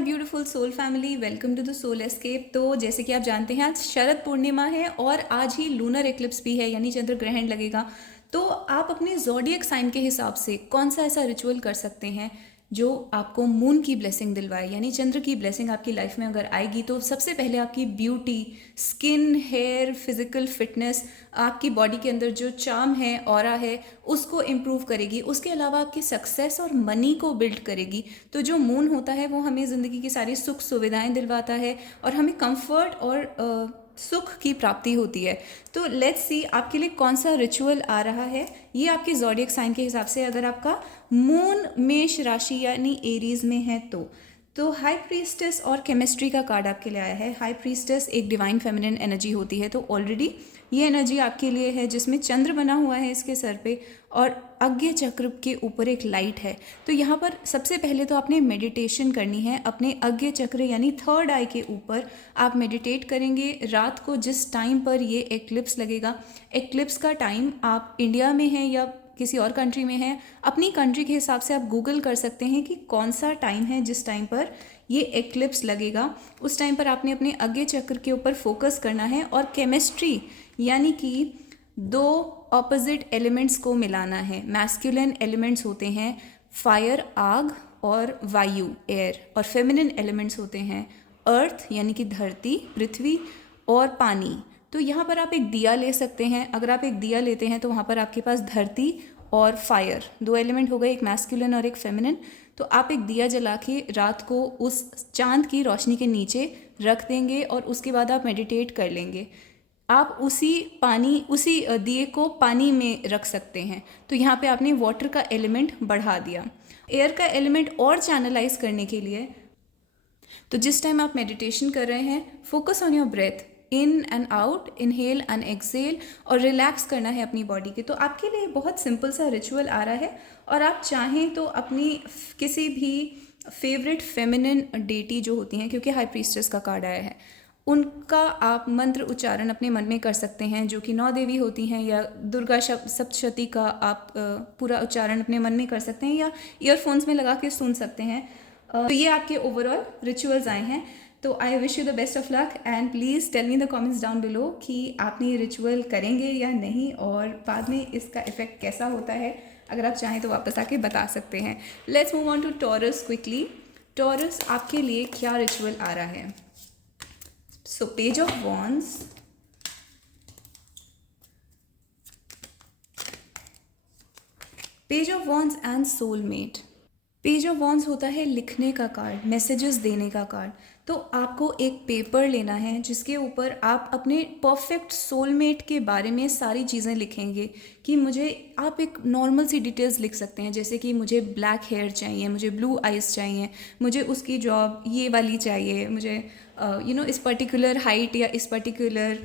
My beautiful soul family, welcome to the soul escape. तो जैसे कि आप जानते हैं आज शरद पूर्णिमा है और आज ही लूनर एक्लिप्स भी है, यानी चंद्र ग्रहण लगेगा। तो आप अपने ज़ोडिएक साइन के हिसाब से कौन सा ऐसा रिचुअल कर सकते हैं जो आपको मून की ब्लेसिंग दिलवाए, यानी चंद्र की ब्लेसिंग आपकी लाइफ में अगर आएगी तो सबसे पहले आपकी beauty, skin, hair, physical fitness, आपकी बॉडी के अंदर जो चार्म है, ऑरा है, उसको इम्प्रूव करेगी। उसके अलावा आपकी सक्सेस और मनी को बिल्ड करेगी। तो जो मून होता है वो हमें ज़िंदगी की सारी सुख सुविधाएं दिलवाता है और हमें कंफर्ट और सुख की प्राप्ति होती है। तो लेट्स सी आपके लिए कौन सा रिचुअल आ रहा है। ये आपके ज़ोडिएक साइन के हिसाब से, अगर आपका मून मेष राशि यानी एरीज में है तो हाई प्रीस्टेस और केमिस्ट्री का कार्ड आपके लिए आया है। हाई प्रीस्टेस एक डिवाइन फेमिनिन एनर्जी होती है, तो ऑलरेडी ये एनर्जी आपके लिए है जिसमें चंद्र बना हुआ है इसके सर पे और आज्ञा चक्र के ऊपर एक लाइट है। तो यहाँ पर सबसे पहले तो आपने मेडिटेशन करनी है अपने आज्ञा चक्र यानी थर्ड आई के ऊपर। आप मेडिटेट करेंगे रात को जिस टाइम पर ये एक्लिप्स लगेगा। एक्लिप्स का टाइम आप इंडिया में है या किसी और कंट्री में है, अपनी कंट्री के हिसाब से आप गूगल कर सकते हैं कि कौन सा टाइम है जिस टाइम पर ये एक्लिप्स लगेगा। उस टाइम पर आपने अपने आज्ञा चक्र के ऊपर फोकस करना है और केमिस्ट्री यानी कि दो ऑपोजिट एलिमेंट्स को मिलाना है। मैस्कुलिन एलिमेंट्स होते हैं फायर आग और वायु एयर, और फेमिनिन एलिमेंट्स होते हैं अर्थ यानी कि धरती पृथ्वी और पानी। तो यहाँ पर आप एक दिया ले सकते हैं। अगर आप एक दिया लेते हैं तो वहाँ पर आपके पास धरती और फायर दो एलिमेंट हो गए, एक मैस्कुलिन और एक फेमिनिन। तो आप एक दिया जला के रात को उस चांद की रोशनी के नीचे रख देंगे और उसके बाद आप मेडिटेट कर लेंगे। आप उसी दिए को पानी में रख सकते हैं। तो यहाँ पे आपने वाटर का एलिमेंट बढ़ा दिया। एयर का एलिमेंट और चैनलाइज करने के लिए, तो जिस टाइम आप मेडिटेशन कर रहे हैं focus on your breath, in and out, inhale and exhale, और रिलैक्स करना है अपनी बॉडी के। तो आपके लिए बहुत सिंपल सा रिचुअल आ रहा है और आप चाहें तो अपनी किसी भी फेवरेट फेमिनिन डेटी जो होती हैं, क्योंकि हाई प्रीस्टेस का कार्ड आया है, उनका आप मंत्र उच्चारण अपने मन में कर सकते हैं, जो कि 9 देवी होती हैं, या दुर्गा सप्तशती का आप पूरा उच्चारण अपने मन में कर सकते हैं या ईयरफोन्स में लगा के सुन सकते हैं। तो ये आपके ओवरऑल रिचुअल्स आए हैं। तो I wish you the best of luck and please tell me the comments down below कि आपने ये रिचुअल करेंगे या नहीं और बाद में इसका इफेक्ट कैसा होता है। अगर आप चाहें तो वापस आके बता सकते हैं। Let's move on to Taurus quickly. Taurus, आपके लिए क्या रिचुअल आ रहा है? So page of wands, page of wands and soulmate. Page of wands होता है लिखने का कार्ड, मैसेजेस देने का कार्ड। तो आपको एक पेपर लेना है जिसके ऊपर आप अपने परफेक्ट सोलमेट के बारे में सारी चीज़ें लिखेंगे कि मुझे, आप एक नॉर्मल सी डिटेल्स लिख सकते हैं, जैसे कि मुझे ब्लैक हेयर चाहिए, मुझे ब्लू आइज़ चाहिए, मुझे उसकी जॉब ये वाली चाहिए, मुझे इस पर्टिकुलर हाइट या इस पर्टिकुलर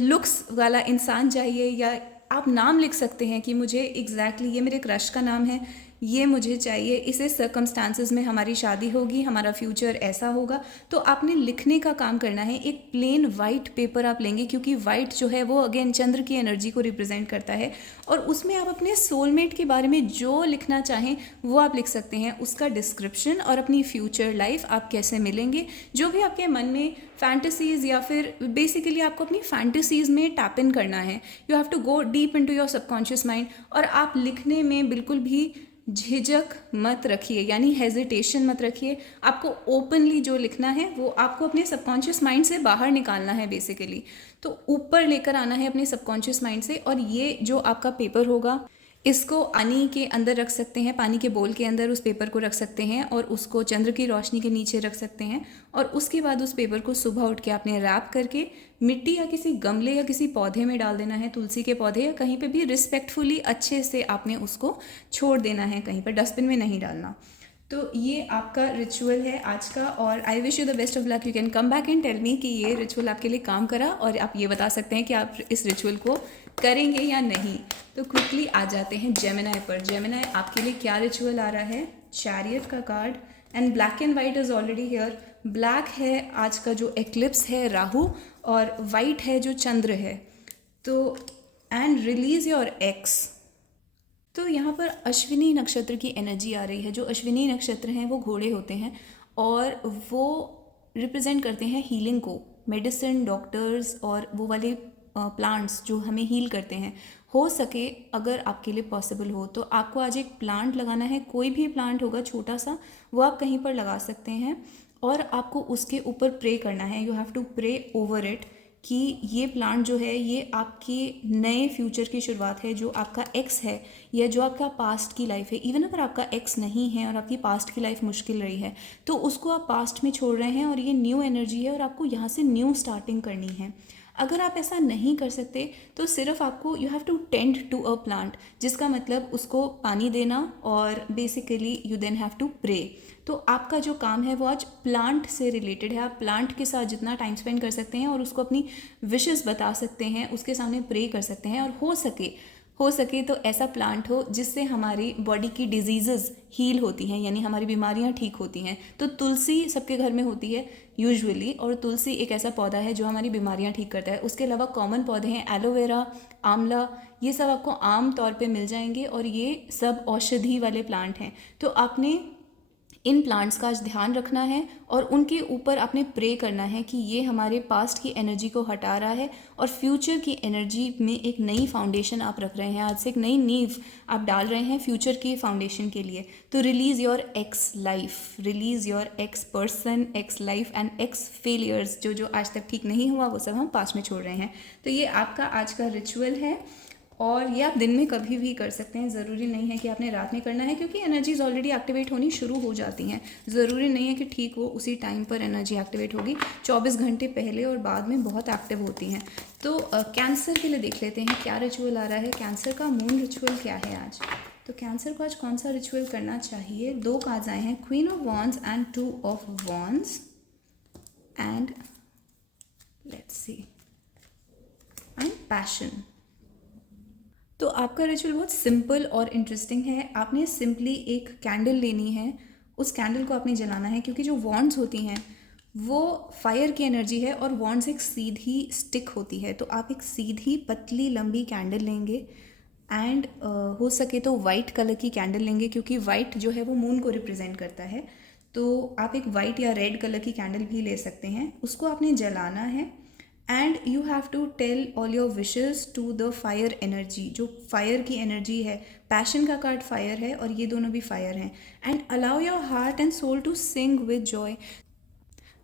लुक्स वाला इंसान चाहिए। या आप नाम लिख सकते हैं कि मुझे एग्जैक्टली ये मेरे क्रश का नाम है, ये मुझे चाहिए, इसे सर्कमस्टांसेस में हमारी शादी होगी, हमारा फ्यूचर ऐसा होगा। तो आपने लिखने का काम करना है। एक प्लेन वाइट पेपर आप लेंगे, क्योंकि वाइट जो है वो अगेन चंद्र की एनर्जी को रिप्रेजेंट करता है, और उसमें आप अपने सोलमेट के बारे में जो लिखना चाहें वो आप लिख सकते हैं। उसका डिस्क्रिप्शन और अपनी फ्यूचर लाइफ, आप कैसे मिलेंगे, जो भी आपके मन में फैंटेसीज, या फिर बेसिकली आपको अपनी फैंटेसीज में टैप इन करना है। You have to go deep into your subconscious mind. और आप लिखने में बिल्कुल भी झिझक मत रखिए, यानी हेजिटेशन मत रखिए। आपको ओपनली जो लिखना है वो आपको अपने सबकॉन्शियस माइंड से बाहर निकालना है बेसिकली। तो ऊपर लेकर आना है अपने सबकॉन्शियस माइंड से। और ये जो आपका पेपर होगा, इसको पानी के अंदर रख सकते हैं, पानी के बोल के अंदर उस पेपर को रख सकते हैं और उसको चंद्र की रोशनी के नीचे रख सकते हैं। और उसके बाद उस पेपर को सुबह उठ के आपने रैप करके मिट्टी या किसी गमले या किसी पौधे में डाल देना है, तुलसी के पौधे या कहीं पे भी रिस्पेक्टफुली अच्छे से आपने उसको छोड़ देना है, कहीं पर डस्टबिन में नहीं डालना। तो ये आपका रिचुअल है आज का, और I wish you the best of luck. You can come back and tell me कि ये रिचुअल आपके लिए काम करा, और आप ये बता सकते हैं कि आप इस रिचुअल को करेंगे या नहीं। तो क्विकली आ जाते हैं जेमिनाई पर। जेमिनाई, आपके लिए क्या रिचुअल आ रहा है? चैरियट का card and black and white is already here. Black है आज का जो एक्लिप्स है राहु, और वाइट है जो चंद्र है। तो एंड रिलीज योर एक्स। तो यहाँ पर अश्विनी नक्षत्र की एनर्जी आ रही है। जो अश्विनी नक्षत्र हैं वो घोड़े होते हैं, और वो रिप्रेजेंट करते हैं हीलिंग को, मेडिसिन, डॉक्टर्स और वो वाले प्लांट्स जो हमें हील करते हैं। हो सके अगर आपके लिए पॉसिबल हो तो आपको आज एक प्लांट लगाना है, कोई भी प्लांट होगा छोटा सा, वो आप कहीं पर लगा सकते हैं और आपको उसके ऊपर प्रे करना है। You have to pray over it कि ये प्लांट जो है ये आपके नए फ्यूचर की शुरुआत है। जो आपका एक्स है या जो आपका पास्ट की लाइफ है, इवन अगर आपका एक्स नहीं है और आपकी पास्ट की लाइफ मुश्किल रही है तो उसको आप पास्ट में छोड़ रहे हैं और ये न्यू एनर्जी है और आपको यहाँ से न्यू स्टार्टिंग करनी है। अगर आप ऐसा नहीं कर सकते तो सिर्फ आपको you have to tend to a plant, जिसका मतलब उसको पानी देना और basically you then have to pray. तो आपका जो काम है वो आज प्लांट से रिलेटेड है। आप प्लांट के साथ जितना टाइम स्पेंड कर सकते हैं और उसको अपनी विशेस बता सकते हैं, उसके सामने प्रे कर सकते हैं। और हो सके तो ऐसा प्लांट हो जिससे हमारी बॉडी की डिजीज़ेस हील होती हैं, यानी हमारी बीमारियां ठीक होती हैं। तो तुलसी सबके घर में होती है यूजुअली, और तुलसी एक ऐसा पौधा है जो हमारी बीमारियां ठीक करता है। उसके अलावा कॉमन पौधे हैं एलोवेरा, आंवला, ये सब आपको आम तौर पे मिल जाएंगे और ये सब औषधि वाले प्लांट हैं। तो आपने इन प्लांट्स का आज ध्यान रखना है और उनके ऊपर आपने प्रे करना है कि ये हमारे पास्ट की एनर्जी को हटा रहा है और फ्यूचर की एनर्जी में एक नई फाउंडेशन आप रख रहे हैं। आज से एक नई नींव आप डाल रहे हैं फ्यूचर की फाउंडेशन के लिए। तो release your x life, release your x person, x life and x failures. जो आज तक ठीक नहीं हुआ वो सब हम पास्ट में छोड़ रहे हैं। तो ये आपका आज का रिचुअल है और ये आप दिन में कभी भी कर सकते हैं। ज़रूरी नहीं है कि आपने रात में करना है, क्योंकि एनर्जीज ऑलरेडी एक्टिवेट होनी शुरू हो जाती हैं। ज़रूरी नहीं है कि ठीक वो उसी टाइम पर एनर्जी एक्टिवेट होगी, 24 घंटे पहले और बाद में बहुत एक्टिव होती हैं। तो कैंसर के लिए देख लेते हैं क्या रिचुअल आ रहा है। कैंसर का मून रिचुअल क्या है आज। तो कैंसर को आज कौन सा रिचुअल करना चाहिए। 2 कार्ड्स आए हैं, queen of wands and 2 of wands and let's C and passion. तो आपका रिचुअल बहुत सिंपल और इंटरेस्टिंग है। आपने सिंपली एक कैंडल लेनी है, उस कैंडल को आपने जलाना है, क्योंकि जो वॉन्ड्स होती हैं वो फायर की एनर्जी है और वॉन्ड्स एक सीधी स्टिक होती है। तो आप एक सीधी पतली लंबी कैंडल लेंगे एंड हो सके तो वाइट कलर की कैंडल लेंगे, क्योंकि वाइट जो है वो मून को रिप्रेजेंट करता है। तो आप एक वाइट या रेड कलर की कैंडल भी ले सकते हैं। उसको आपने जलाना है and you have to tell all your wishes to the fire energy. जो फायर की एनर्जी है, पैशन का कार्ड फायर है और ये दोनों भी फायर हैं। And allow your heart and soul to sing with joy.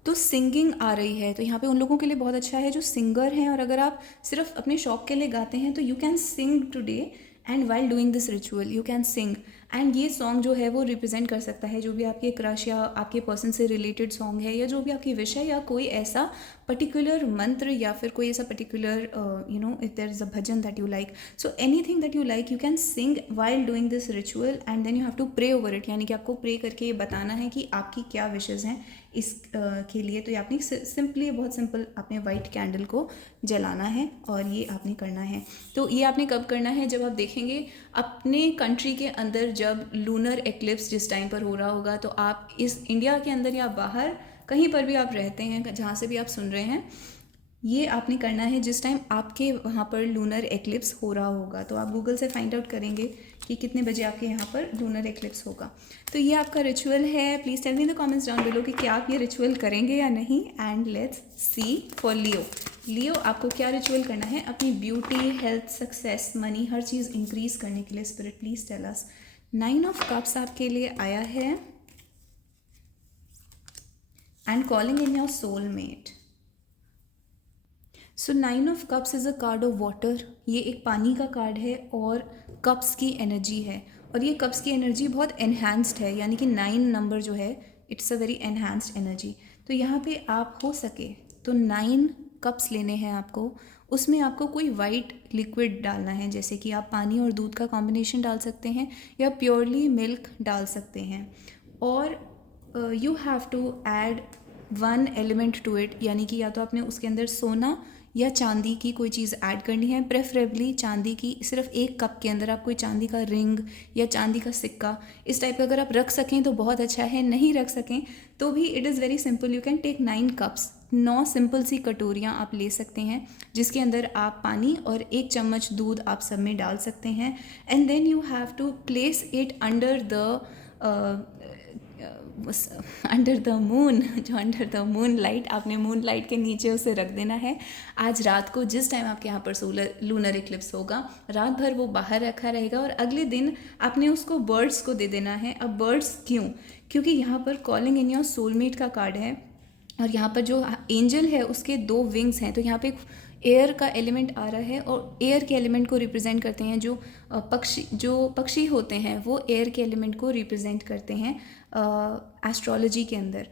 तो सिंगिंग आ रही है तो यहाँ पे उन लोगों के लिए बहुत अच्छा है जो सिंगर हैं। और अगर आप सिर्फ अपने शौक के लिए गाते हैं तो you can sing today and while doing this ritual you can Singh. And ये सॉन्ग जो है वो रिप्रेजेंट कर सकता है जो भी आपके क्रश या आपके पर्सन से रिलेटेड सॉन्ग है, या जो भी आपकी विश है, या कोई ऐसा पर्टिकुलर मंत्र, या फिर कोई ऐसा particular if there is a bhajan that you like. So anything that you like you can sing while doing this ritual and then you have to pray over it. यानी कि आपको प्रे करके ये बताना है कि आपकी क्या विशेज़ हैं इस के लिए। तो ये आपने सिंपली, बहुत सिंपल, आपने वाइट कैंडल को जलाना है और ये आपने करना है। तो ये आपने कब करना है, जब आप देखेंगे अपने कंट्री के अंदर जब लूनर एक्लिप्स जिस टाइम पर हो रहा होगा। तो आप इस इंडिया के अंदर या बाहर कहीं पर भी आप रहते हैं, जहाँ से भी आप सुन रहे हैं, ये आपने करना है जिस टाइम आपके वहाँ पर लूनर एक्लिप्स हो रहा होगा। तो आप गूगल से फाइंड आउट करेंगे कि कितने बजे आपके यहाँ पर लूनर एक्लिप्स होगा। तो ये आपका रिचुअल है। Please tell me the comments down below कि क्या आप ये रिचुअल करेंगे या नहीं। And let's see for Leo. Leo, आपको क्या रिचुअल करना है अपनी ब्यूटी, हेल्थ, सक्सेस, मनी, हर चीज़ इंक्रीज करने के लिए। Spirit please tell us. 9 of cups आपके लिए आया है and calling in your soulmate. So 9 of cups is a card of water. ये एक पानी का कार्ड है और कप्स की एनर्जी है। और ये कप्स की एनर्जी बहुत एनहांस्ड है, यानी कि 9 नंबर जो है it's a very enhanced energy. तो यहाँ पे आप हो सके तो 9 कप्स लेने हैं आपको। उसमें आपको कोई वाइट लिक्विड डालना है, जैसे कि आप पानी और दूध का कॉम्बिनेशन डाल सकते हैं या प्योरली मिल्क डाल सकते हैं। और you have to add 1 element to it, यानी कि या तो आपने उसके अंदर सोना या चांदी की कोई चीज़ ऐड करनी है, प्रेफरेबली चांदी की। सिर्फ एक कप के अंदर आप कोई चांदी का रिंग या चांदी का सिक्का इस टाइप का अगर आप रख सकें तो बहुत अच्छा है, नहीं रख सकें तो भी it is very simple. You can take 9 cups, 9 simple सी कटोरियाँ आप ले सकते हैं जिसके अंदर आप पानी और 1 चम्मच दूध आप सब में डाल सकते हैं। And then you have to place it under the under the moon, जो अंडर द मून लाइट, आपने मून लाइट के नीचे उसे रख देना है। आज रात को जिस टाइम आपके यहाँ पर लूनर इक्लिप्स होगा, रात भर वो बाहर रखा रहेगा और अगले दिन आपने उसको बर्ड्स को दे देना है। अब बर्ड्स क्यों? क्योंकि यहाँ पर कॉलिंग इन योर सोलमेट का कार्ड है और यहाँ पर जो एंजल है उसके 2 विंग्स हैं। तो यहाँ पे एयर का एलिमेंट आ रहा है और एयर के एलिमेंट को रिप्रेजेंट करते हैं। जो पक्षी होते हैं वो एयर के एलिमेंट को रिप्रेजेंट करते हैं एस्ट्रोलॉजी के अंदर।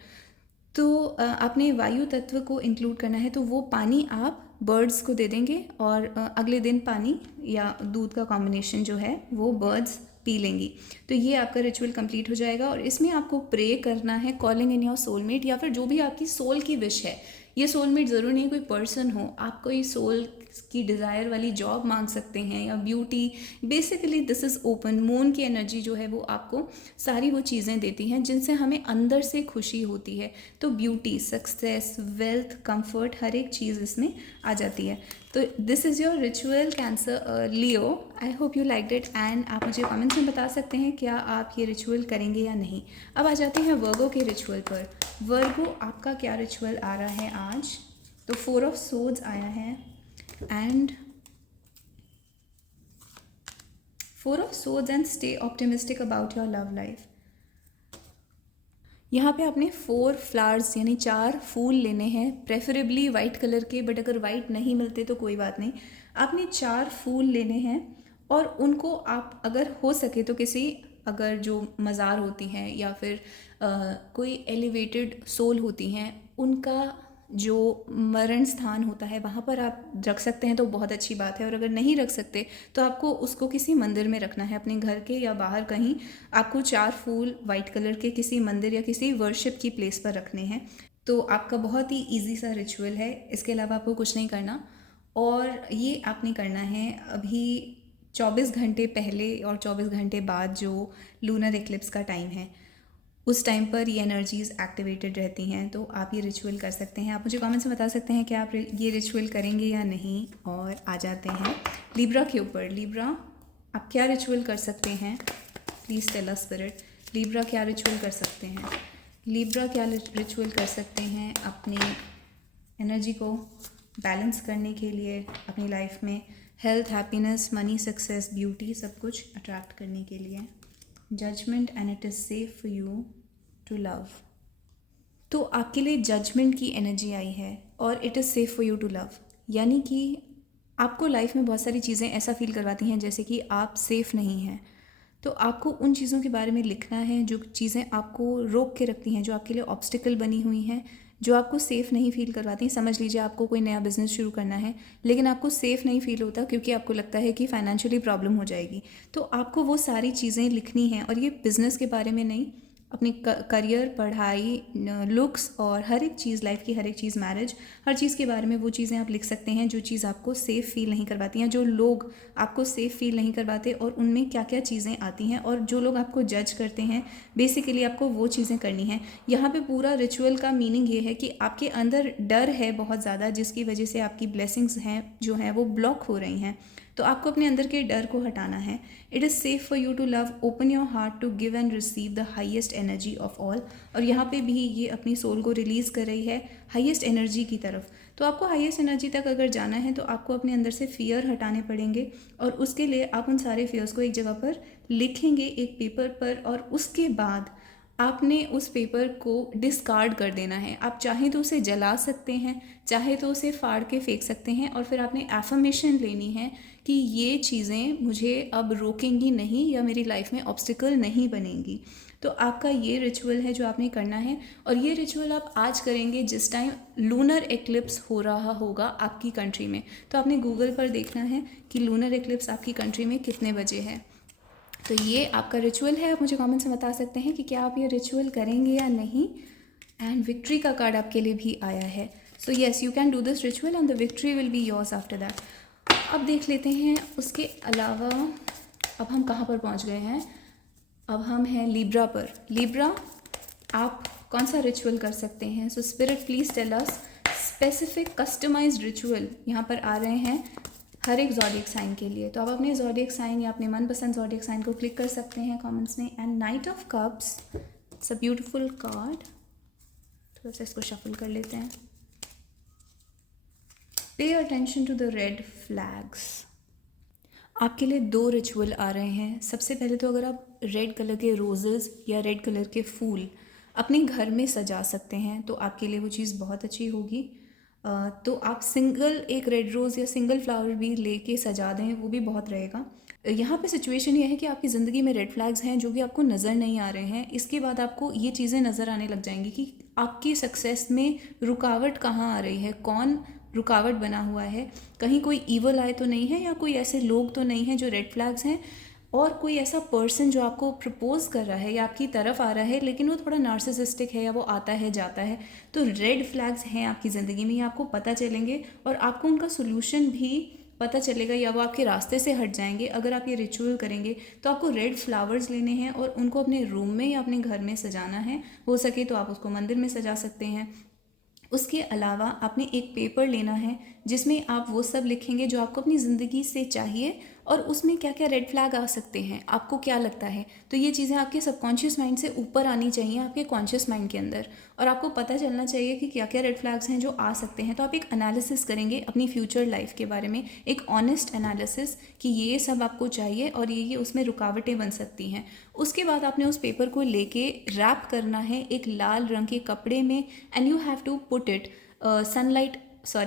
तो आपने वायु तत्व को इंक्लूड करना है, तो वो पानी आप बर्ड्स को दे देंगे और अगले दिन पानी या दूध का कॉम्बिनेशन जो है वो बर्ड्स पी लेंगी। तो ये आपका रिचुअल कंप्लीट हो जाएगा और इसमें आपको प्रे करना है कॉलिंग इन योर सोलमेट, या फिर जो भी आपकी सोल की विश है। ये सोलमेट ज़रूर नहीं कोई पर्सन हो, आप कोई सोल की डिज़ायर वाली जॉब मांग सकते हैं या beauty. Basically this is open. Moon की एनर्जी जो है वो आपको सारी वो चीज़ें देती हैं जिनसे हमें अंदर से खुशी होती है। तो ब्यूटी, सक्सेस, वेल्थ, कंफर्ट, हर एक चीज़ इसमें आ जाती है। तो this is your ritual cancer Leo. I hope you liked it and आप मुझे कमेंट्स में बता सकते हैं क्या आप ये रिचुअल करेंगे या नहीं। अब आ जाते हैं वर्गो के रिचुअल पर। वर्गो, आपका क्या रिचुअल आ रहा है आज? तो 4 ऑफ सोर्ड्स आया है and 4 of swords and stay optimistic about your love life. यहाँ पे आपने 4 फ्लावर्स यानी 4 फूल लेने हैं, प्रेफरेबली वाइट कलर के, बट अगर वाइट नहीं मिलते तो कोई बात नहीं। आपने 4 फूल लेने हैं और उनको आप अगर हो सके तो किसी, अगर जो मज़ार होती हैं या फिर कोई एलिवेटेड सोल होती हैं, उनका जो मरण स्थान होता है वहाँ पर आप रख सकते हैं तो बहुत अच्छी बात है। और अगर नहीं रख सकते तो आपको उसको किसी मंदिर में रखना है, अपने घर के या बाहर कहीं। आपको 4 फूल वाइट कलर के किसी मंदिर या किसी वर्शिप की प्लेस पर रखने हैं। तो आपका बहुत ही ईजी सा रिचुअल है, इसके अलावा आपको कुछ नहीं करना। और ये आपने करना है अभी 24 घंटे पहले और 24 घंटे बाद जो लूनर एक्लिप्स का टाइम है, उस टाइम पर ये एनर्जीज़ एक्टिवेटेड रहती हैं। तो आप ये रिचुअल कर सकते हैं। आप मुझे कमेंट्स में बता सकते हैं कि आप ये रिचुअल करेंगे या नहीं। और आ जाते हैं लिब्रा के ऊपर। लिब्रा, आप क्या रिचुअल कर सकते हैं? Please tell us spirit. Libra क्या रिचुअल कर सकते हैं? लिब्रा क्या रिचुअल कर सकते हैं अपनी एनर्जी को बैलेंस करने के लिए, अपनी लाइफ में health, happiness, money, success, beauty, सब कुछ अट्रैक्ट करने के लिए? Judgement and it is safe for you to love. तो आपके लिए जजमेंट की एनर्जी आई है और it is safe for you to love, यानी कि आपको लाइफ में बहुत सारी चीज़ें ऐसा फील करवाती हैं जैसे कि आप सेफ़ नहीं हैं। तो आपको उन चीज़ों के बारे में लिखना है जो चीज़ें आपको रोक के रखती हैं, जो आपके लिए ऑब्स्टिकल बनी हुई हैं, जो आपको सेफ़ नहीं फ़ील करवाती। समझ लीजिए आपको कोई नया बिज़नेस शुरू करना है लेकिन आपको सेफ़ नहीं फ़ील होता क्योंकि आपको लगता है कि फ़ाइनेंशियली प्रॉब्लम हो जाएगी। तो आपको वो सारी चीज़ें लिखनी हैं और ये बिज़नेस के बारे में नहीं, अपनी करियर, पढ़ाई, लुक्स और हर एक चीज़, लाइफ की हर एक चीज़, मैरिज, हर चीज़ के बारे में वो चीज़ें आप लिख सकते हैं जो चीज़ आपको सेफ़ फ़ील नहीं करवाती हैं, जो लोग आपको सेफ़ फ़ील नहीं करवाते और उनमें क्या क्या चीज़ें आती हैं, और जो लोग आपको जज करते हैं, बेसिकली आपको वो चीज़ें करनी हैं। यहाँ पे पूरा रिचुअल का मीनिंग ये है कि आपके अंदर डर है बहुत ज़्यादा, जिसकी वजह से आपकी ब्लेसिंग्स हैं जो हैं वो ब्लॉक हो रही हैं। तो आपको अपने अंदर के डर को हटाना है। It is safe for you to love, open your heart to give and receive the highest energy of all. और यहाँ पे भी ये अपनी सोल को रिलीज़ कर रही है हाईएस्ट एनर्जी की तरफ। तो आपको हाईएस्ट एनर्जी तक अगर जाना है तो आपको अपने अंदर से फियर हटाने पड़ेंगे और उसके लिए आप उन सारे फियर्स को एक जगह पर लिखेंगे, एक पेपर पर, और उसके बाद आपने उस पेपर को डिस्कार्ड कर देना है। आप चाहे तो उसे जला सकते हैं, चाहे तो उसे फाड़ के फेंक सकते हैं, और फिर आपने एफर्मेशन लेनी है कि ये चीज़ें मुझे अब रोकेंगी नहीं या मेरी लाइफ में ऑब्स्टिकल नहीं बनेंगी। तो आपका ये रिचुअल है जो आपने करना है, और ये रिचुअल आप आज करेंगे जिस टाइम लूनर एक्लिप्स हो रहा होगा आपकी कंट्री में। तो आपने गूगल पर देखना है कि लूनर एक्लिप्स आपकी कंट्री में कितने बजे है। तो ये आपका रिचुअल है। आप मुझे कमेंट्स में बता सकते हैं कि क्या आप ये रिचुअल करेंगे या नहीं। एंड विक्ट्री का कार्ड आपके लिए भी आया है। So yes, you can do this ritual and the victory will be yours after that. अब देख लेते हैं उसके अलावा अब हम कहाँ पर पहुँच गए हैं। अब हम हैं लिब्रा पर। लिब्रा, आप कौन सा रिचुअल कर सकते हैं? So spirit please tell us specific customized ritual यहाँ पर आ रहे हैं हर एक ज़ोडिएक साइन के लिए। तो आप अपने ज़ोडिएक साइन या अपने मनपसंद ज़ोडिएक साइन को क्लिक कर सकते हैं कमेंट्स में। And knight of cups it's a beautiful card. थोड़ा सा इसको शफल कर लेते हैं। Pay attention to the red flags. आपके लिए 2 रिचुअल आ रहे हैं। सबसे पहले तो अगर आप रेड कलर के रोजेज़ या रेड कलर के फूल अपने घर में सजा सकते हैं तो आपके लिए वो चीज़ बहुत अच्छी होगी। तो आप सिंगल एक रेड रोज़ या सिंगल फ्लावर भी लेके सजा दें, वो भी बहुत रहेगा। यहाँ पे सिचुएशन ये है कि आपकी ज़िंदगी में रेड फ्लैग्स हैं जो कि आपको नज़र नहीं आ रहे हैं। इसके बाद आपको ये चीज़ें नज़र आने लग जाएंगी कि आपकी सक्सेस में रुकावट कहाँ आ रही है, कौन रुकावट बना हुआ है। कहीं कोई ईवल आए तो नहीं है, या कोई ऐसे लोग तो नहीं हैं जो रेड फ्लैग्स हैं, और कोई ऐसा पर्सन जो आपको प्रपोज कर रहा है या आपकी तरफ आ रहा है लेकिन वो थोड़ा नार्सिसिस्टिक है, या वो आता है जाता है। तो रेड फ्लैग्स हैं आपकी ज़िंदगी में, ये आपको पता चलेंगे और आपको उनका सोल्यूशन भी पता चलेगा, या वो आपके रास्ते से हट जाएंगे। अगर आप ये रिचुअल करेंगे तो आपको रेड फ्लावर्स लेने हैं और उनको अपने रूम में या अपने घर में सजाना है। हो सके तो आप उसको मंदिर में सजा सकते हैं। उसके अलावा आपने एक पेपर लेना है जिसमें आप वो सब लिखेंगे जो आपको अपनी ज़िंदगी से चाहिए, और उसमें क्या क्या रेड फ्लैग आ सकते हैं, आपको क्या लगता है। तो ये चीज़ें आपके सबकॉन्शियस माइंड से ऊपर आनी चाहिए आपके कॉन्शियस माइंड के अंदर, और आपको पता चलना चाहिए कि क्या क्या रेड फ्लैग्स हैं जो आ सकते हैं। तो आप एक एनालिसिस करेंगे अपनी फ्यूचर लाइफ के बारे में, एक ऑनेस्ट एनालिसिस कि ये सब आपको चाहिए और ये उसमें रुकावटें बन सकती हैं। उसके बाद आपने उस पेपर को लेके रैप करना है एक लाल रंग के कपड़े में, and you have to put it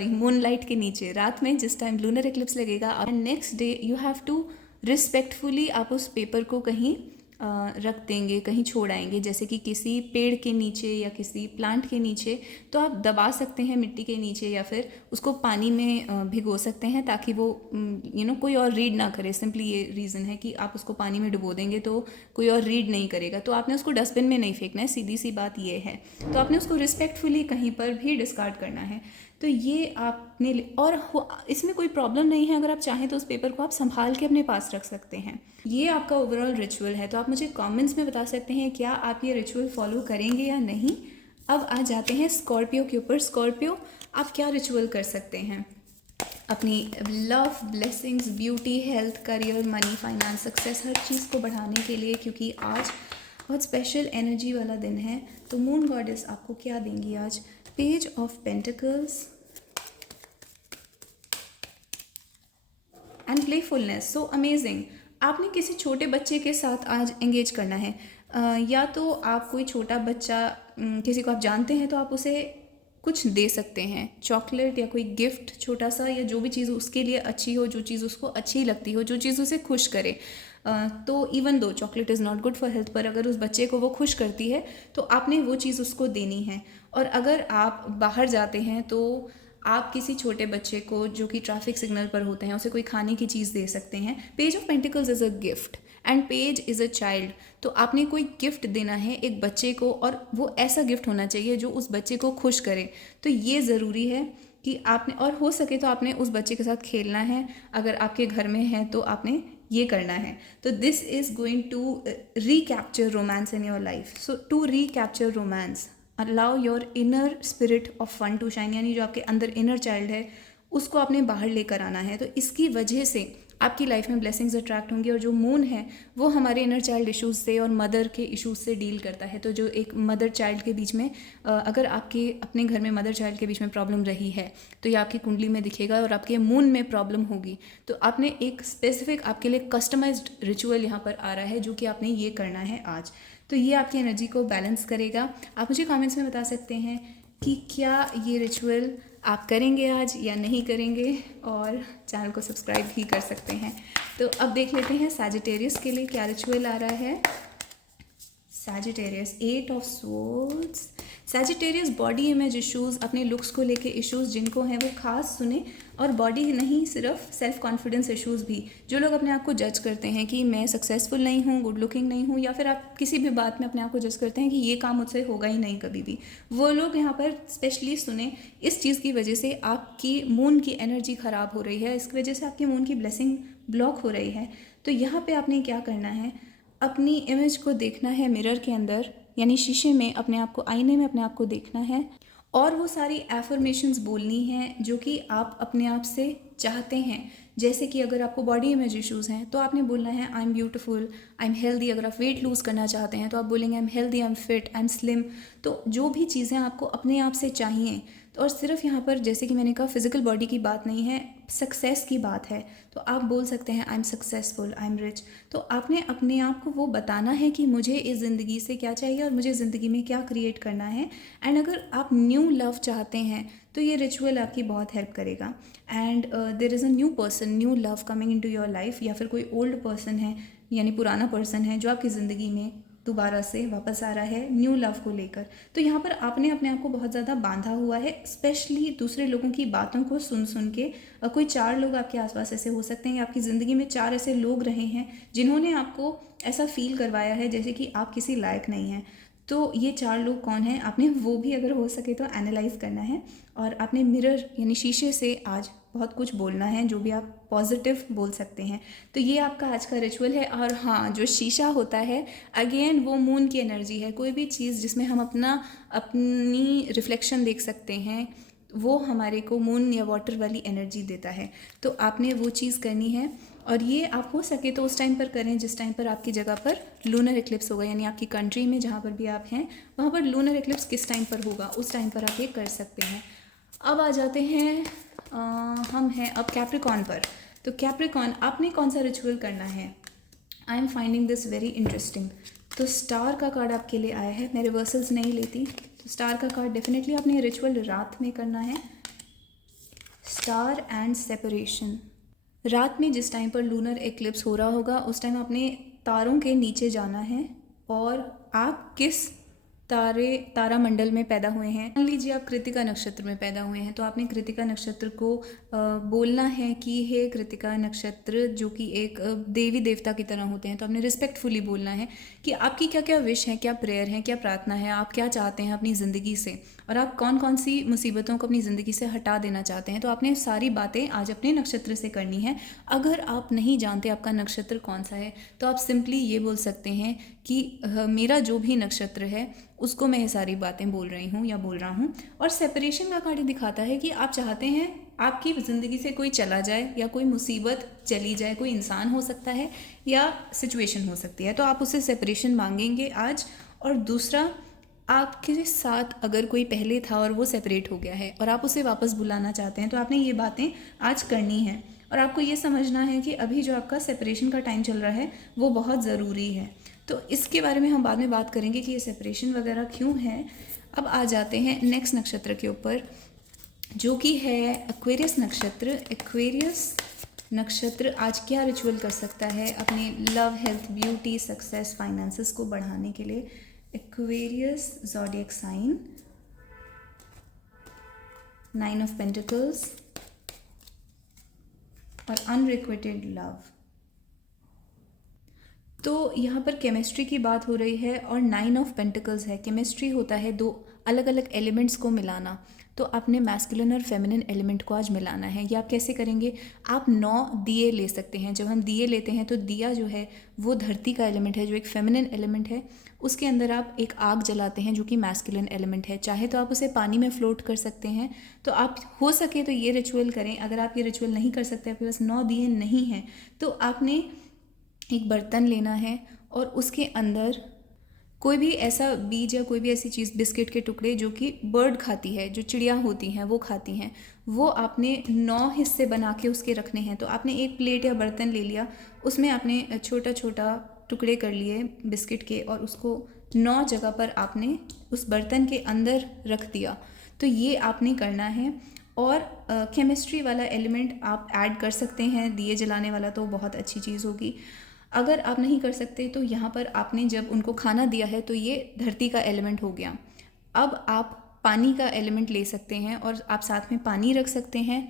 moonlight के नीचे, रात में जिस टाइम लूनर एक्लिप्स लगेगा। And next day you have to respectfully आप उस पेपर को कहीं रख देंगे, कहीं छोड़ आएंगे, जैसे कि किसी पेड़ के नीचे या किसी प्लांट के नीचे। तो आप दबा सकते हैं मिट्टी के नीचे, या फिर उसको पानी में भिगो सकते हैं ताकि वो कोई और रीड ना करे। सिंपली ये रीज़न है कि आप उसको पानी में डुबो देंगे तो कोई और रीड नहीं करेगा। तो आपने उसको डस्टबिन में नहीं फेंकना है, सीधी सी बात ये है। तो आपने उसको रिस्पेक्टफुली कहीं पर भी डिस्कार्ड करना है। तो ये आपने इसमें कोई प्रॉब्लम नहीं है। अगर आप चाहें तो उस पेपर को आप संभाल के अपने पास रख सकते हैं। ये आपका ओवरऑल रिचुअल है। तो आप मुझे कमेंट्स में बता सकते हैं क्या आप ये रिचुअल फॉलो करेंगे या नहीं। अब आ जाते हैं स्कॉर्पियो के ऊपर। स्कॉर्पियो, आप क्या रिचुअल कर सकते हैं अपनी love, blessings, beauty, health, career, money, finance, success, हर चीज़ को बढ़ाने के लिए, क्योंकि आज बहुत स्पेशल एनर्जी वाला दिन है। तो मून गॉडेस आपको क्या देंगी आज? Page of pentacles and playfulness. So amazing. आपने किसी छोटे बच्चे के साथ आज एंगेज करना है। या तो आप कोई छोटा बच्चा, किसी को आप जानते हैं तो आप उसे कुछ दे सकते हैं, चॉकलेट या कोई गिफ्ट छोटा सा, या जो भी चीज़ उसके लिए अच्छी हो, जो चीज़ उसको अच्छी लगती हो, जो चीज़ उसे खुश करे। तो even though chocolate is not good for health, पर अगर उस बच्चे को वो खुश करती है तो आपने वो चीज़ उसको देनी है। और अगर आप बाहर जाते हैं तो आप किसी छोटे बच्चे को जो कि ट्रैफिक सिग्नल पर होते हैं उसे कोई खाने की चीज़ दे सकते हैं। Page of pentacles is a gift and page is a child. तो आपने कोई गिफ्ट देना है एक बच्चे को, और वो ऐसा गिफ्ट होना चाहिए जो उस बच्चे को खुश करे। तो ये ज़रूरी है कि आपने, और हो सके तो आपने उस बच्चे के साथ खेलना है। अगर आपके घर में है तो आपने ये करना है। तो this is going to recapture romance in your life. So to recapture romance, allow your inner spirit of fun to shine, यानी जो आपके अंदर इनर चाइल्ड है उसको आपने बाहर लेकर आना है। तो इसकी वजह से आपकी लाइफ में ब्लेसिंग्स अट्रैक्ट होंगी। और जो मून है वो हमारे इनर चाइल्ड इश्यूज से और मदर के इश्यूज से डील करता है। तो जो एक मदर चाइल्ड के बीच में, अगर आपके अपने घर में मदर चाइल्ड के बीच में प्रॉब्लम रही है तो ये आपकी कुंडली में दिखेगा, और आपके मून में प्रॉब्लम होगी तो आपने एक स्पेसिफिक आपके लिए कस्टमाइज्ड रिचुअल यहाँ पर आ रहा है जो कि आपने ये करना है आज। तो ये आपकी एनर्जी को बैलेंस करेगा। आप मुझे कमेंट्स में बता सकते हैं कि क्या ये रिचुअल आप करेंगे आज या नहीं करेंगे, और चैनल को सब्सक्राइब भी कर सकते हैं। तो अब देख लेते हैं सैजिटेरियस के लिए क्या रिचुअल आ रहा है। Sagittarius, 8 of swords. Sagittarius body image issues, अपने लुक्स को लेके इश्यूज़ जिनको हैं वो खास सुने, और बॉडी नहीं सिर्फ सेल्फ कॉन्फिडेंस इश्यूज़ भी। जो लोग अपने आप को जज करते हैं कि मैं सक्सेसफुल नहीं हूँ, गुड लुकिंग नहीं हूँ, या फिर आप किसी भी बात में अपने आप को जज करते हैं कि ये काम मुझसे होगा ही नहीं कभी भी, वो लोग यहाँ पर स्पेशली सुने। इस चीज़ की वजह से आपकी मून की एनर्जी ख़राब हो रही है, इसकी वजह से आपकी मून की ब्लेसिंग ब्लॉक हो रही है। तो यहाँ पर आपने क्या करना है, अपनी इमेज को देखना है मिरर के अंदर, यानी शीशे में अपने आप को, आईने में अपने आप को देखना है, और वो सारी एफर्मेशंस बोलनी हैं जो कि आप अपने आप से चाहते हैं, जैसे कि अगर आपको बॉडी इमेज इश्यूज़ हैं तो आपने बोलना है I am beautiful, I am healthy. अगर आप वेट लूज़ करना चाहते हैं तो आप बोलेंगे I am healthy, I am fit, I am slim. तो जो भी चीज़ें आपको अपने आप से चाहिए, तो और सिर्फ यहाँ पर जैसे कि मैंने कहा फिजिकल बॉडी की बात नहीं है, सक्सेस की बात है। तो आप बोल सकते हैं I am successful, I am rich. तो आपने अपने आप को वो बताना है कि मुझे इस ज़िंदगी से क्या चाहिए और मुझे ज़िंदगी में क्या क्रिएट करना है। एंड अगर आप न्यू लव चाहते हैं तो ये रिचुअल आपकी बहुत हेल्प करेगा। And there is a new person, new love coming into your life, या फिर कोई ओल्ड पर्सन है यानी पुराना पर्सन है जो आपकी ज़िंदगी में दोबारा से वापस आ रहा है न्यू लव को लेकर। तो यहाँ पर आपने अपने आप को बहुत ज़्यादा बांधा हुआ है, स्पेशली दूसरे लोगों की बातों को सुन सुन के। कोई 4 लोग आपके आसपास ऐसे हो सकते हैं, या आपकी ज़िंदगी में 4 ऐसे लोग रहे हैं जिन्होंने आपको ऐसा फील करवाया है जैसे कि आप किसी लायक नहीं हैं। तो ये 4 लोग कौन हैं, आपने वो भी अगर हो सके तो एनालाइज करना है। और आपने मिरर यानी शीशे से आज बहुत कुछ बोलना है, जो भी आप पॉजिटिव बोल सकते हैं। तो ये आपका आज का रिचुअल है। और हाँ, जो शीशा होता है अगेन वो मून की एनर्जी है। कोई भी चीज़ जिसमें हम अपनी रिफ्लेक्शन देख सकते हैं वो हमारे को मून या वाटर वाली एनर्जी देता है। तो आपने वो चीज़ करनी है, और ये आप हो सके तो उस टाइम पर करें जिस टाइम पर आपकी जगह पर लूनर एक्लिप्स होगा, यानी आपकी कंट्री में जहाँ पर भी आप हैं वहाँ पर लूनर एक्लिप्स किस टाइम पर होगा उस टाइम पर आप ये कर सकते हैं। अब आ जाते हैं हम हैं अब कैप्रिकॉन पर। तो कैप्रिकॉन आपने कौन सा रिचुअल करना है, I am finding this very interesting. तो स्टार का कार्ड आपके लिए आया है, मैं रिवर्सल्स नहीं लेती। तो स्टार का कार्ड डेफिनेटली आपने रिचुअल रात में करना है। Star and separation. रात में जिस टाइम पर लूनर एक्लिप्स हो रहा होगा उस टाइम आपने तारों के नीचे जाना है, और आप किस तारामंडल में पैदा हुए हैं। मान लीजिए आप कृतिका नक्षत्र में पैदा हुए हैं, तो आपने कृतिका नक्षत्र को बोलना है कि हे कृतिका नक्षत्र, जो कि एक देवी देवता की तरह होते हैं। तो आपने रिस्पेक्टफुली बोलना है कि आपकी क्या क्या विश है, क्या प्रेयर है, क्या प्रार्थना है, आप क्या चाहते हैं अपनी ज़िंदगी से, और आप कौन कौन सी मुसीबतों को अपनी ज़िंदगी से हटा देना चाहते हैं। तो आपने सारी बातें आज अपने नक्षत्र से करनी है। अगर आप नहीं जानते आपका नक्षत्र कौन सा है तो आप सिंपली ये बोल सकते हैं कि मेरा जो भी नक्षत्र है उसको मैं ये सारी बातें बोल रही हूँ या बोल रहा हूँ। और सेपरेशन का कार्ड दिखाता है कि आप चाहते हैं आपकी ज़िंदगी से कोई चला जाए या कोई मुसीबत चली जाए, कोई इंसान हो सकता है या सिचुएशन हो सकती है। तो आप उससे सेपरेशन मांगेंगे आज। और दूसरा, आपके साथ अगर कोई पहले था और वो सेपरेट हो गया है और आप उसे वापस बुलाना चाहते हैं तो आपने ये बातें आज करनी है। और आपको ये समझना है कि अभी जो आपका सेपरेशन का टाइम चल रहा है वो बहुत ज़रूरी है। तो इसके बारे में हम बाद में बात करेंगे कि ये सेपरेशन वगैरह क्यों है। अब आ जाते हैं नेक्स्ट नक्षत्र के ऊपर, जो कि है एक्वेरियस नक्षत्र। एक्वेरियस नक्षत्र आज क्या रिचुअल कर सकता है अपने love, health, beauty, success, finances को बढ़ाने के लिए। Aquarius zodiac sign, 9 of pentacles और अनरिक्विटेड लव। तो यहाँ पर केमिस्ट्री की बात हो रही है और 9 ऑफ पेंटिकल्स है। केमिस्ट्री होता है 2 अलग अलग एलिमेंट्स को मिलाना। तो आपने मैस्कुलिन और फेमिनिन एलिमेंट को आज मिलाना है। ये आप कैसे करेंगे, आप 9 दिए ले सकते हैं। जब हम दिए लेते हैं तो दिया जो है वो धरती का एलिमेंट है, जो एक फेमिनिन एलिमेंट है। उसके अंदर आप एक आग जलाते हैं जो कि मैस्कुलिन एलिमेंट है। चाहे तो आप उसे पानी में फ्लोट कर सकते हैं। तो आप हो सके तो ये रिचुअल करें। अगर आप ये रिचुअल नहीं कर सकते, आपके पास 9 दिए नहीं हैं, तो आपने एक बर्तन लेना है और उसके अंदर कोई भी ऐसा बीज या कोई भी ऐसी चीज़, बिस्किट के टुकड़े जो कि बर्ड खाती है, जो चिड़िया होती हैं वो खाती हैं, वो आपने 9 हिस्से बना के उसके रखने हैं। तो आपने एक प्लेट या बर्तन ले लिया, उसमें आपने छोटा छोटा टुकड़े कर लिए बिस्किट के और उसको 9 जगह पर आपने उस बर्तन के अंदर रख दिया। तो ये आपने करना है। और केमिस्ट्री वाला एलिमेंट आप ऐड कर सकते हैं दिए जलाने वाला, तो बहुत अच्छी चीज़ होगी। अगर आप नहीं कर सकते तो यहाँ पर आपने जब उनको खाना दिया है तो ये धरती का एलिमेंट हो गया। अब आप पानी का एलिमेंट ले सकते हैं और आप साथ में पानी रख सकते हैं।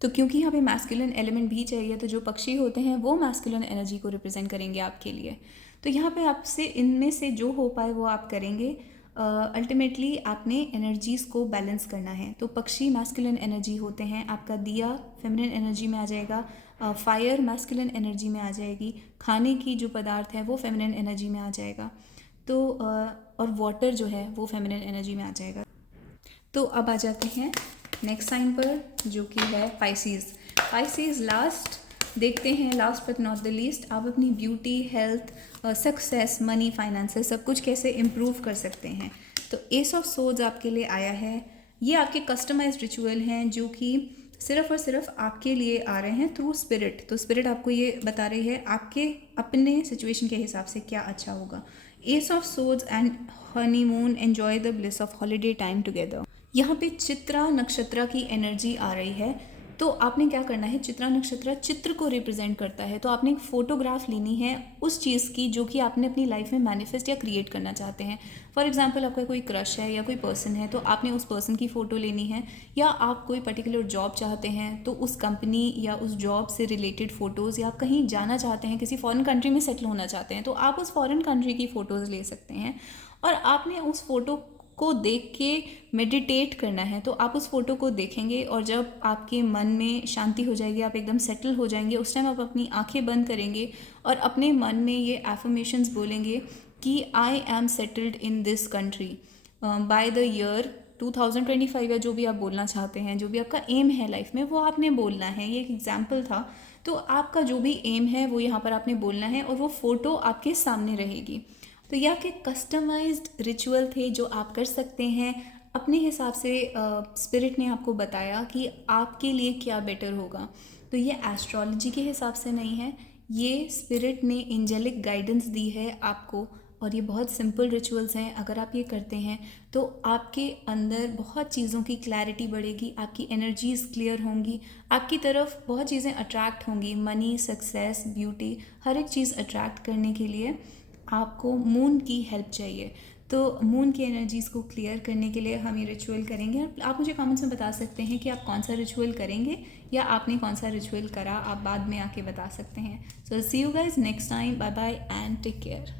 तो क्योंकि यहाँ पे मैस्कुलिन एलिमेंट भी चाहिए, तो जो पक्षी होते हैं वो मैस्कुलिन एनर्जी को रिप्रेजेंट करेंगे आपके लिए। तो यहाँ पे आपसे इनमें से जो हो पाए वो आप करेंगे। अल्टीमेटली आपने एनर्जीज़ को बैलेंस करना है। तो पक्षी मैस्कुलिन एनर्जी होते हैं, आपका दिया फेमिनिन एनर्जी में आ जाएगा, फायर मैस्कुलिन एनर्जी में आ जाएगी, खाने की जो पदार्थ है वो फेमिनिन एनर्जी में आ जाएगा, तो और वाटर जो है वो फेमिनिन एनर्जी में आ जाएगा। तो अब आ जाते हैं नेक्स्ट साइन पर, जो कि है पाइसीज़। पाइसेस लास्ट, देखते हैं last but not the least, आप अपनी beauty, health, success, money, finances सब कुछ कैसे इम्प्रूव कर सकते हैं। तो एस ऑफ सोर्ड्स आपके लिए आया है। ये आपके कस्टमाइज्ड रिचुअल हैं जो कि सिर्फ और सिर्फ आपके लिए आ रहे हैं थ्रू स्पिरिट। तो स्पिरिट आपको ये बता रही है आपके अपने सिचुएशन के हिसाब से क्या अच्छा होगा। S of swords and honeymoon, enjoy the bliss of holiday time together. यहाँ पे चित्रा नक्षत्र की एनर्जी आ रही है। तो आपने क्या करना है, चित्रा नक्षत्र चित्र को रिप्रेजेंट करता है, तो आपने एक फ़ोटोग्राफ लेनी है उस चीज़ की जो कि आपने अपनी लाइफ में मैनिफेस्ट या क्रिएट करना चाहते हैं। फॉर एग्जांपल आपका कोई क्रश है या कोई पर्सन है तो आपने उस पर्सन की फ़ोटो लेनी है, या आप कोई पर्टिकुलर जॉब चाहते हैं तो उस कंपनी या उस जॉब से रिलेटेड फ़ोटोज़, या आप कहीं जाना चाहते हैं, किसी फॉरेन कंट्री में सेटल होना चाहते हैं तो आप उस फॉरेन कंट्री की फ़ोटोज़ ले सकते हैं। और आपने उस फ़ोटो को देख के मेडिटेट करना है। तो आप उस फ़ोटो को देखेंगे और जब आपके मन में शांति हो जाएगी, आप एकदम सेटल हो जाएंगे, उस टाइम आप अपनी आंखें बंद करेंगे और अपने मन में ये एफर्मेशंस बोलेंगे कि I am settled in this country by the year 2025, या जो भी आप बोलना चाहते हैं, जो भी आपका एम है लाइफ में वो आपने बोलना है। ये एक एग्जाम्पल था। तो आपका जो भी एम है वो यहाँ पर आपने बोलना है और वो फ़ोटो आपके सामने रहेगी। तो ये आपके कस्टमाइज्ड रिचुअल थे जो आप कर सकते हैं अपने हिसाब से। स्पिरिट ने आपको बताया कि आपके लिए क्या बेटर होगा। तो ये एस्ट्रोलॉजी के हिसाब से नहीं है, ये स्पिरिट ने एंजेलिक गाइडेंस दी है आपको। और ये बहुत सिंपल रिचुअल्स हैं, अगर आप ये करते हैं तो आपके अंदर बहुत चीज़ों की क्लैरिटी बढ़ेगी, आपकी एनर्जीज़ क्लियर होंगी, आपकी तरफ बहुत चीज़ें अट्रैक्ट होंगी, मनी, सक्सेस, ब्यूटी, हर एक चीज़ अट्रैक्ट करने के लिए आपको मून की हेल्प चाहिए। तो मून की एनर्जीज़ को क्लियर करने के लिए हम ये रिचुअल करेंगे। आप मुझे कमेंट्स में बता सकते हैं कि आप कौन सा रिचुअल करेंगे या आपने कौन सा रिचुअल करा, आप बाद में आके बता सकते हैं। So see you guys next time, bye bye and take care.